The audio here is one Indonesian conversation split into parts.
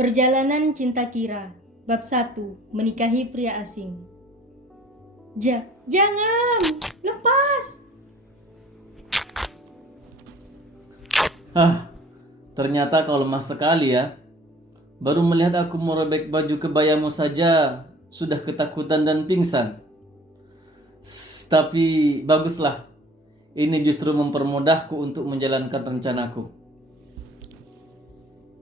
Perjalanan Cinta Kira, Bab 1, Menikahi Pria Asing. Jangan! Lepas! Ternyata kau lemah sekali ya. Baru melihat aku merobek baju kebayamu saja, sudah ketakutan dan pingsan. Tapi baguslah. Ini justru mempermudahku untuk menjalankan rencanaku.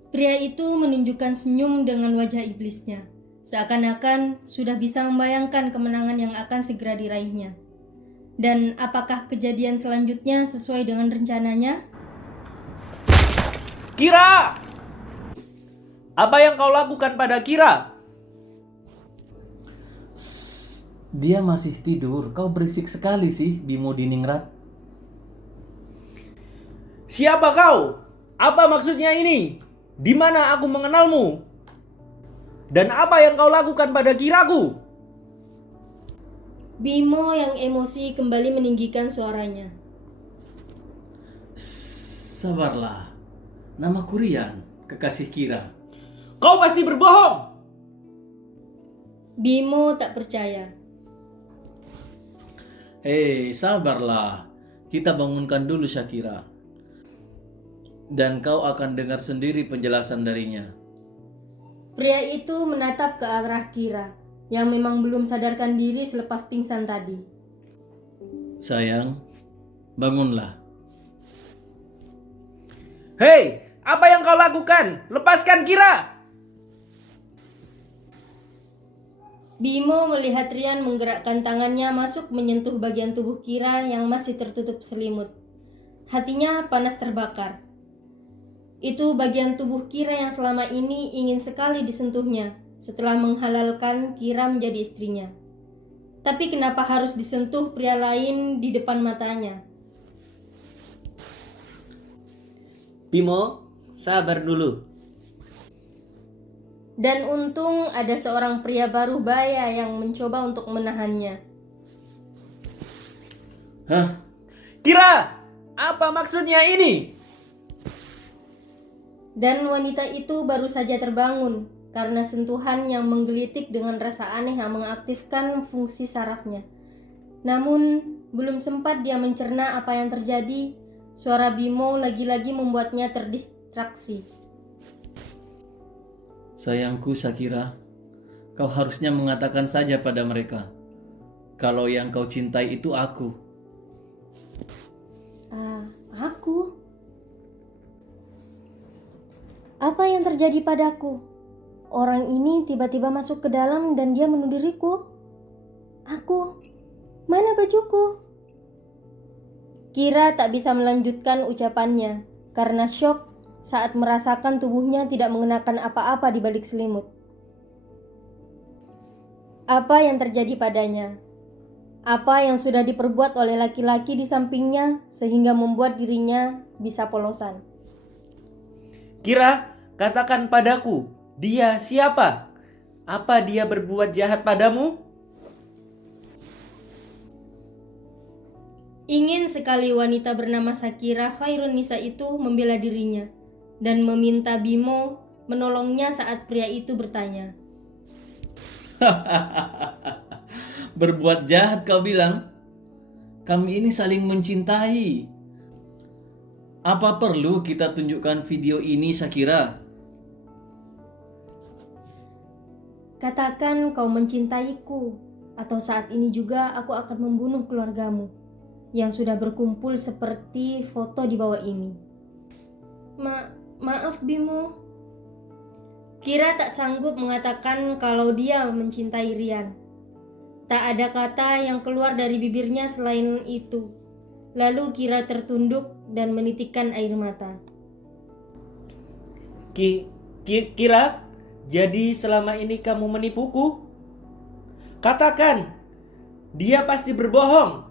Pria itu menunjukkan senyum dengan wajah iblisnya, seakan-akan sudah bisa membayangkan kemenangan yang akan segera diraihnya. Dan apakah kejadian selanjutnya sesuai dengan rencananya? Kira! Apa yang kau lakukan pada Kira? Dia masih tidur. Kau berisik sekali sih, Bimo Diningrat. Siapa kau? Apa maksudnya ini? Di mana aku mengenalmu? Dan apa yang kau lakukan pada Kiraku? Bimo yang emosi kembali meninggikan suaranya. Sabarlah. Namaku Rian, kekasih Kira. Kau pasti berbohong! Bimo tak percaya. Hei, sabarlah. Kita bangunkan dulu Syakira. Dan kau akan dengar sendiri penjelasan darinya. Pria itu menatap ke arah Kira, yang memang belum sadarkan diri selepas pingsan tadi. Sayang, bangunlah. Hei, apa yang kau lakukan? Lepaskan Kira! Bimo melihat Rian menggerakkan tangannya masuk menyentuh bagian tubuh Kira yang masih tertutup selimut. Hatinya panas terbakar. Itu bagian tubuh Kira yang selama ini ingin sekali disentuhnya setelah menghalalkan Kira menjadi istrinya. Tapi kenapa harus disentuh pria lain di depan matanya? Bimo, sabar dulu. Dan untung ada seorang pria baru baya yang mencoba untuk menahannya. Kira, apa maksudnya ini? Dan wanita itu baru saja terbangun karena sentuhan yang menggelitik dengan rasa aneh yang mengaktifkan fungsi sarafnya. Namun, belum sempat dia mencerna apa yang terjadi, suara Bimo lagi-lagi membuatnya terdistraksi. Sayangku Syakira, kau harusnya mengatakan saja pada mereka, kalau yang kau cintai itu aku. Aku? Apa yang terjadi padaku? Orang ini tiba-tiba masuk ke dalam dan dia menuduh diriku. Aku? Mana bajuku? Kira tak bisa melanjutkan ucapannya karena syok saat merasakan tubuhnya tidak mengenakan apa-apa di balik selimut. Apa yang terjadi padanya? Apa yang sudah diperbuat oleh laki-laki di sampingnya sehingga membuat dirinya bisa polosan? Kira, katakan padaku, dia siapa? Apa dia berbuat jahat padamu? Ingin sekali wanita bernama Sakira Khairun Nisa itu membela dirinya dan meminta Bimo menolongnya saat pria itu bertanya. Berbuat jahat kau bilang? Kami ini saling mencintai. Apa perlu kita tunjukkan video ini Syakira? Katakan kau mencintaiku, atau saat ini juga aku akan membunuh keluargamu yang sudah berkumpul seperti foto di bawah ini. Maaf Bimo. Kira tak sanggup mengatakan kalau dia mencintai Rian. Tak ada kata yang keluar dari bibirnya selain itu. Lalu Kira tertunduk dan menitikkan air mata. Kira, jadi selama ini kamu menipuku? Katakan, dia pasti berbohong.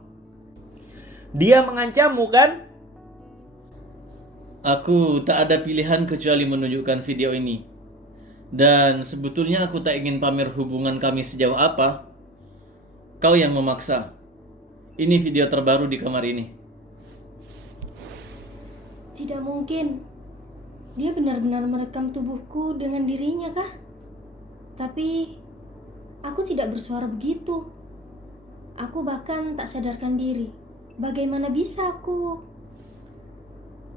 Dia mengancammu kan? Aku tak ada pilihan kecuali menunjukkan video ini. Dan sebetulnya aku tak ingin pamer hubungan kami sejauh apa. Kau yang memaksa. Ini video terbaru di kamar ini. Tidak mungkin. Dia benar-benar merekam tubuhku dengan dirinya kah? Tapi aku tidak bersuara begitu. Aku bahkan tak sadarkan diri. Bagaimana bisa aku?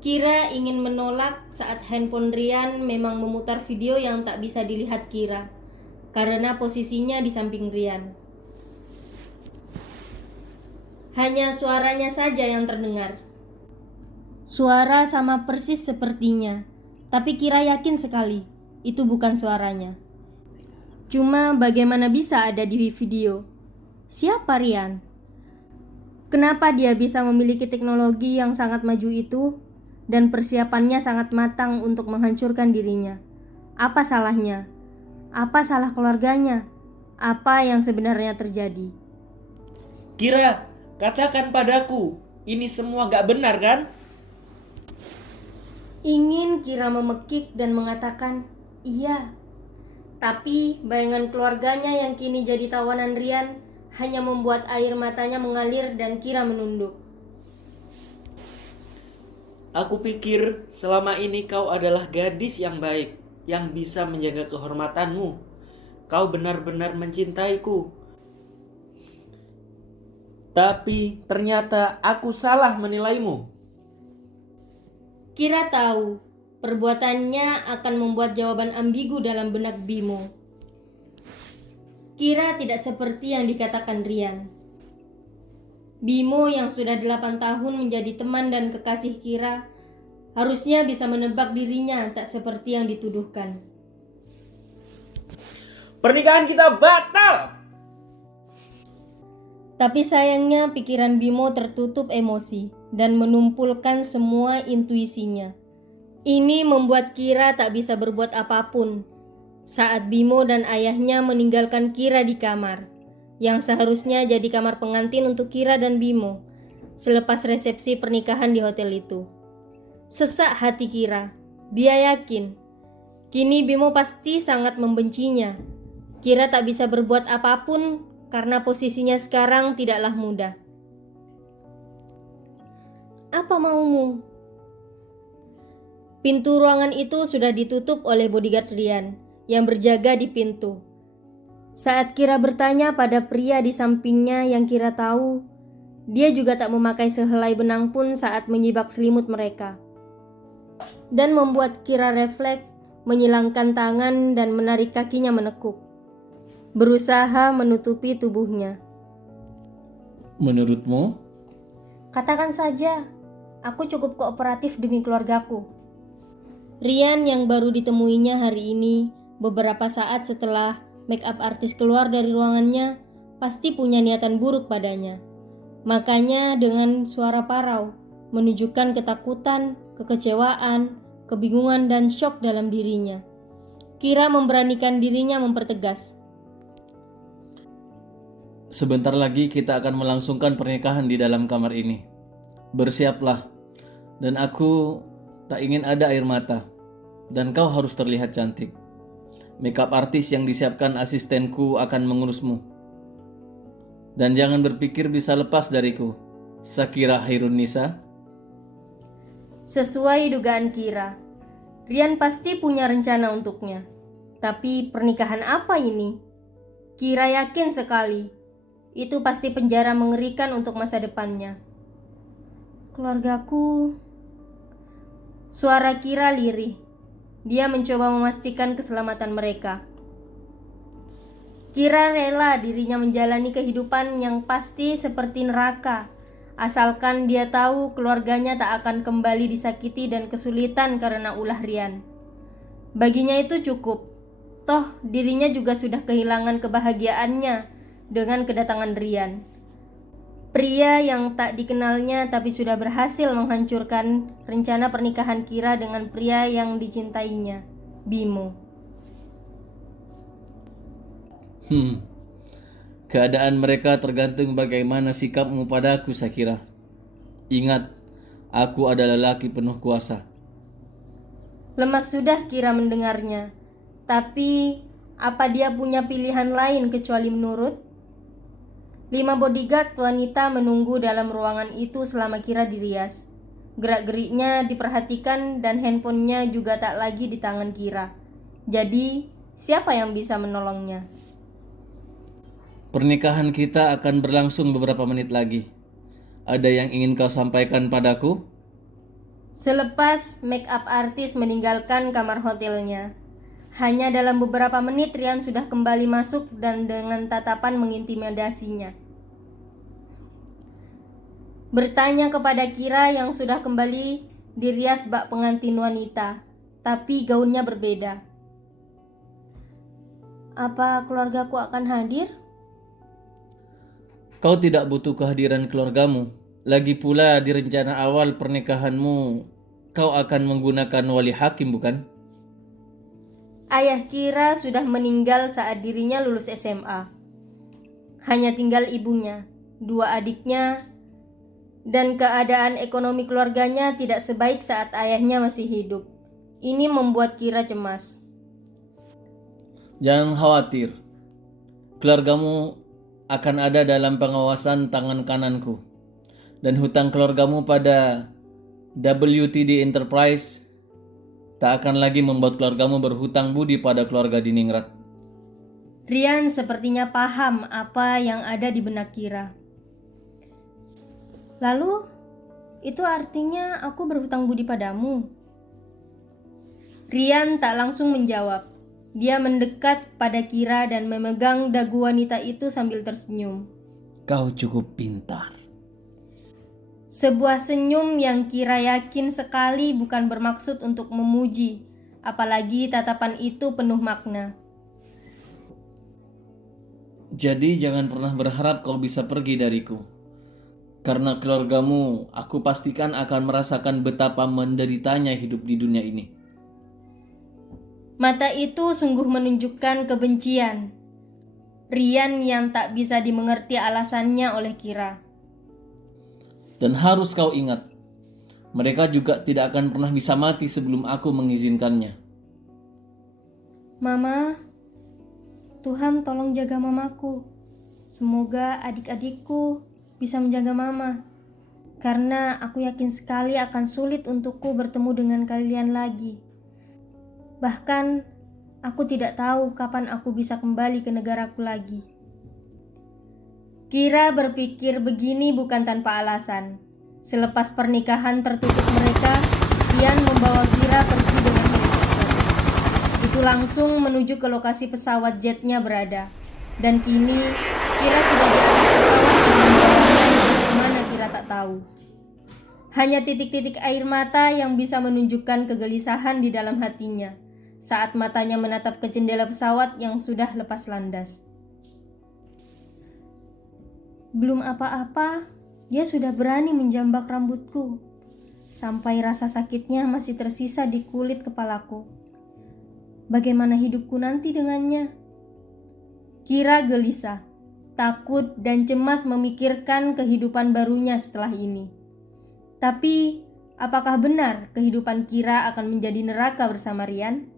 Kira ingin menolak saat handphone Rian memang memutar video yang tak bisa dilihat Kira, karena posisinya di samping Rian. Hanya suaranya saja yang terdengar. Suara sama persis sepertinya, tapi Kira yakin sekali itu bukan suaranya. Cuma bagaimana bisa ada di video? Siapa Rian? Kenapa dia bisa memiliki teknologi yang sangat maju itu dan persiapannya sangat matang untuk menghancurkan dirinya? Apa salahnya? Apa salah keluarganya? Apa yang sebenarnya terjadi? Kira, katakan padaku, ini semua gak benar kan? Ingin Kira memekik dan mengatakan, iya. Tapi bayangan keluarganya yang kini jadi tawanan Rian hanya membuat air matanya mengalir dan Kira menunduk. Aku pikir selama ini kau adalah gadis yang baik, yang bisa menjaga kehormatanmu. Kau benar-benar mencintaiku. Tapi ternyata aku salah menilaimu. Kira tahu perbuatannya akan membuat jawaban ambigu dalam benak Bimo. Kira tidak seperti yang dikatakan Rian. Bimo yang sudah 8 tahun menjadi teman dan kekasih Kira harusnya bisa menebak dirinya tak seperti yang dituduhkan. Pernikahan kita batal! Tapi sayangnya pikiran Bimo tertutup emosi dan menumpulkan semua intuisinya. Ini membuat Kira tak bisa berbuat apapun saat Bimo dan ayahnya meninggalkan Kira di kamar, yang seharusnya jadi kamar pengantin untuk Kira dan Bimo selepas resepsi pernikahan di hotel itu. Sesak hati Kira. Dia yakin kini Bimo pasti sangat membencinya. Kira tak bisa berbuat apapun karena posisinya sekarang tidaklah mudah. Apa maumu? Pintu ruangan itu sudah ditutup oleh bodyguard Rian yang berjaga di pintu. Saat Kira bertanya pada pria di sampingnya yang Kira tahu, dia juga tak memakai sehelai benang pun saat menyibak selimut mereka. Dan membuat Kira refleks, menyilangkan tangan dan menarik kakinya menekuk, berusaha menutupi tubuhnya. Menurutmu? Katakan saja, aku cukup kooperatif demi keluargaku. Rian yang baru ditemuinya hari ini, beberapa saat setelah make up artis keluar dari ruangannya, pasti punya niatan buruk padanya. Makanya dengan suara parau, menunjukkan ketakutan, kekecewaan, kebingungan dan syok dalam dirinya. Kira memberanikan dirinya mempertegas. Sebentar lagi kita akan melangsungkan pernikahan di dalam kamar ini. Bersiaplah. Dan aku tak ingin ada air mata. Dan kau harus terlihat cantik. Makeup artis yang disiapkan asistenku akan mengurusmu. Dan jangan berpikir bisa lepas dariku. Sakira Hairunisa. Sesuai dugaan Kira, Rian pasti punya rencana untuknya. Tapi pernikahan apa ini? Kira yakin sekali itu pasti penjara mengerikan untuk masa depannya. Keluargaku. Suara Kira lirih. Dia mencoba memastikan keselamatan mereka. Kira rela dirinya menjalani kehidupan yang pasti seperti neraka, asalkan dia tahu keluarganya tak akan kembali disakiti dan kesulitan karena ulah Rian. Baginya itu cukup. Toh dirinya juga sudah kehilangan kebahagiaannya dengan kedatangan Rian. Pria yang tak dikenalnya tapi sudah berhasil menghancurkan rencana pernikahan Kira dengan pria yang dicintainya, Bimo. Keadaan mereka tergantung bagaimana sikapmu padaku, Sakira. Ingat, aku adalah lelaki penuh kuasa. Lemas sudah Kira mendengarnya. Tapi apa dia punya pilihan lain kecuali menurut? 5 bodyguard wanita menunggu dalam ruangan itu selama Kira dirias. Gerak-geriknya diperhatikan dan handphonenya juga tak lagi di tangan Kira. Jadi, siapa yang bisa menolongnya? Pernikahan kita akan berlangsung beberapa menit lagi. Ada yang ingin kau sampaikan padaku? Selepas make up artis meninggalkan kamar hotelnya, hanya dalam beberapa menit Rian sudah kembali masuk dan dengan tatapan mengintimidasinya. Bertanya kepada Kira yang sudah kembali dirias bak pengantin wanita, tapi gaunnya berbeda. Apa keluargaku akan hadir? Kau tidak butuh kehadiran keluargamu. Lagi pula di rencana awal pernikahanmu, kau akan menggunakan wali hakim, bukan? Ayah Kira sudah meninggal saat dirinya lulus SMA. Hanya tinggal ibunya, 2 adiknya, dan keadaan ekonomi keluarganya tidak sebaik saat ayahnya masih hidup. Ini membuat Kira cemas. Jangan khawatir. Keluargamu akan ada dalam pengawasan tangan kananku. Dan hutang keluargamu pada WTD Enterprise tak akan lagi membuat keluargamu berhutang budi pada keluarga Diningrat. Rian sepertinya paham apa yang ada di benak Kira. Lalu, itu artinya aku berhutang budi padamu? Rian tak langsung menjawab. Dia mendekat pada Kira dan memegang dagu wanita itu sambil tersenyum. Kau cukup pintar. Sebuah senyum yang Kira yakin sekali bukan bermaksud untuk memuji, apalagi tatapan itu penuh makna. Jadi jangan pernah berharap kau bisa pergi dariku. Karena keluargamu, aku pastikan akan merasakan betapa menderitanya hidup di dunia ini. Mata itu sungguh menunjukkan kebencian. Rian yang tak bisa dimengerti alasannya oleh Kira. Dan harus kau ingat, mereka juga tidak akan pernah bisa mati sebelum aku mengizinkannya. Mama, Tuhan tolong jaga mamaku. Semoga adik-adikku bisa menjaga mama. Karena aku yakin sekali akan sulit untukku bertemu dengan kalian lagi. Bahkan, aku tidak tahu kapan aku bisa kembali ke negaraku lagi. Kira berpikir begini bukan tanpa alasan. Selepas pernikahan tertutup mereka, Rian membawa Kira pergi dengan helikopter. Itu langsung menuju ke lokasi pesawat jetnya berada. Dan kini, Kira sudah di atas pesawat yang membawanya kemana Kira tak tahu. Hanya titik-titik air mata yang bisa menunjukkan kegelisahan di dalam hatinya saat matanya menatap ke jendela pesawat yang sudah lepas landas. Belum apa-apa, dia sudah berani menjambak rambutku. Sampai rasa sakitnya masih tersisa di kulit kepalaku. Bagaimana hidupku nanti dengannya? Kira gelisah, takut dan cemas memikirkan kehidupan barunya setelah ini. Tapi, apakah benar kehidupan Kira akan menjadi neraka bersama Rian?